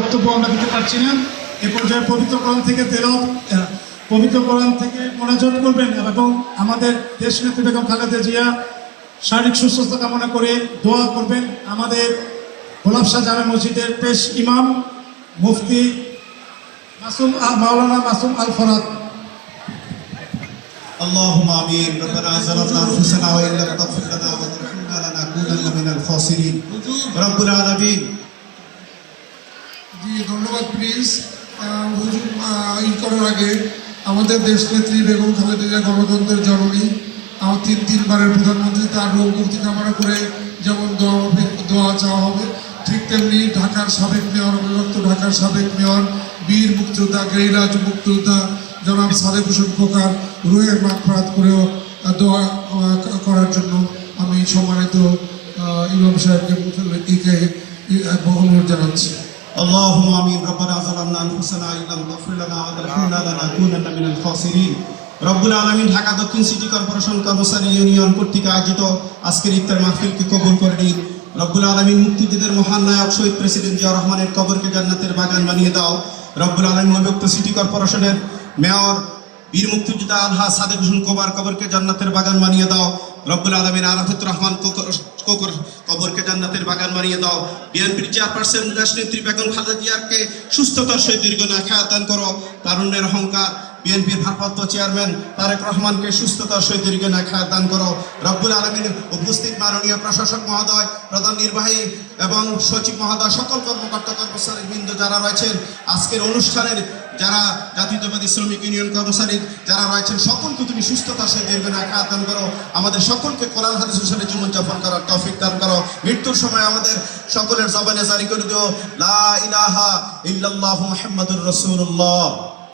বক্তব্য আমরা দিতে পারছি না এ পর্যায়ে পবিত্র কোরআন থেকে তেল পবিত্র কোরআন থেকে মোনাজত করবেন এবং আমাদের দেশ নেত্রী বেগম খালেদা জিয়া শারীরিক সুস্থতা কামনা করে দোয়া করবেন আমাদের গোলাপ শাহ জামে মসজিদের পেশ ইমাম মুফতি মাসুম আ- মাওলানা মাসুম আল ফরাদ اللهم امين ربنا ظلمنا انفسنا وان لم تغفر لنا وترحمنا لنكونن من الخاسرين رب العالمين জি, ধন্যবাদ প্লিজ ই করার আগে আমাদের দেশ নেত্রী বেগম খালেদা গণতন্ত্রের জননী আমার তিন তিনবারের প্রধানমন্ত্রী, তার রোগ মুক্তি কামনা করে যেমন দোয়া দোয়া চাওয়া হবে, ঠিক তেমনি ঢাকার সাবেক মেয়র অবিভক্ত ঢাকার সাবেক মেয়র, বীর মুক্তিযোদ্ধা গেরিরাজ মুক্তিযোদ্ধা, জনাব সাদেক হোসেন খোকার রুহের মাগফরাত করেও দোয়া করার জন্য আমি সম্মানিত ইমাম সাহেবকে ইকে অনুরোধ জানাচ্ছি। اللهم امين ربنا ظلمنا انفسنا ان لم تغفر لنا وترحمنا لنكونن من الخاسرين রব্বুল আলমিন ঢাকা দক্ষিণ সিটি কর্পোরেশন কর্মচারী ইউনিয়ন কর্তৃক আয়োজিত আজকের ইফতার মাহফিলকে কবুল করে নিন রব্বুল আলমিন মুক্তিযুদ্ধের মহান নায়ক শহীদ প্রেসিডেন্ট জিয়া রহমানের কবরকে জান্নাতের বাগান বানিয়ে দাও রব্বুল আলমিন অভিযুক্ত সিটি কর্পোরেশনের মেয়র বীর মুক্তিযোদ্ধা আলহা সাদেক হোসেন কোবার কবরকে জান্নাতের বাগান বানিয়ে দাও রব্বুল আলমিন আরাফাত রহমান কোকর- কোকর কবরকে বাগান দাও। বিএনপির চেয়ারপারসন দেশনেত্রী বেগম খালেদা সুস্থতার দীর্ঘ না খেয়াল দান করো। তারুণ্যের অহংকার বিএনপির ভারপ্রাপ্ত চেয়ারম্যান তারেক রহমানকে সুস্থতার সহিত দীর্ঘ না খেয়াল দান করো। রব্বুল আলমিন উপস্থিত মাননীয় প্রশাসক মহোদয়, প্রধান নির্বাহী এবং সচিব মহোদয়, সকল কর্মকর্তা কর্মচারী বৃন্দ যারা রয়েছেন, আজকের অনুষ্ঠানের যারা জাতীয়তাবাদী শ্রমিক ইউনিয়ন কর্মচারী, যারা রয়েছেন, সকলকে তুমি সুস্থতা, সে দীর্ঘ না আদান দান করো। আমাদের সকলকে কোরআন, হাদিস অনুসারে জীবনযাপন করার তৌফিক দান করো। মৃত্যুর সময় আমাদের সকলের জবানে জারি করে দিও। লা ইলাহা ইল্লাল্লাহু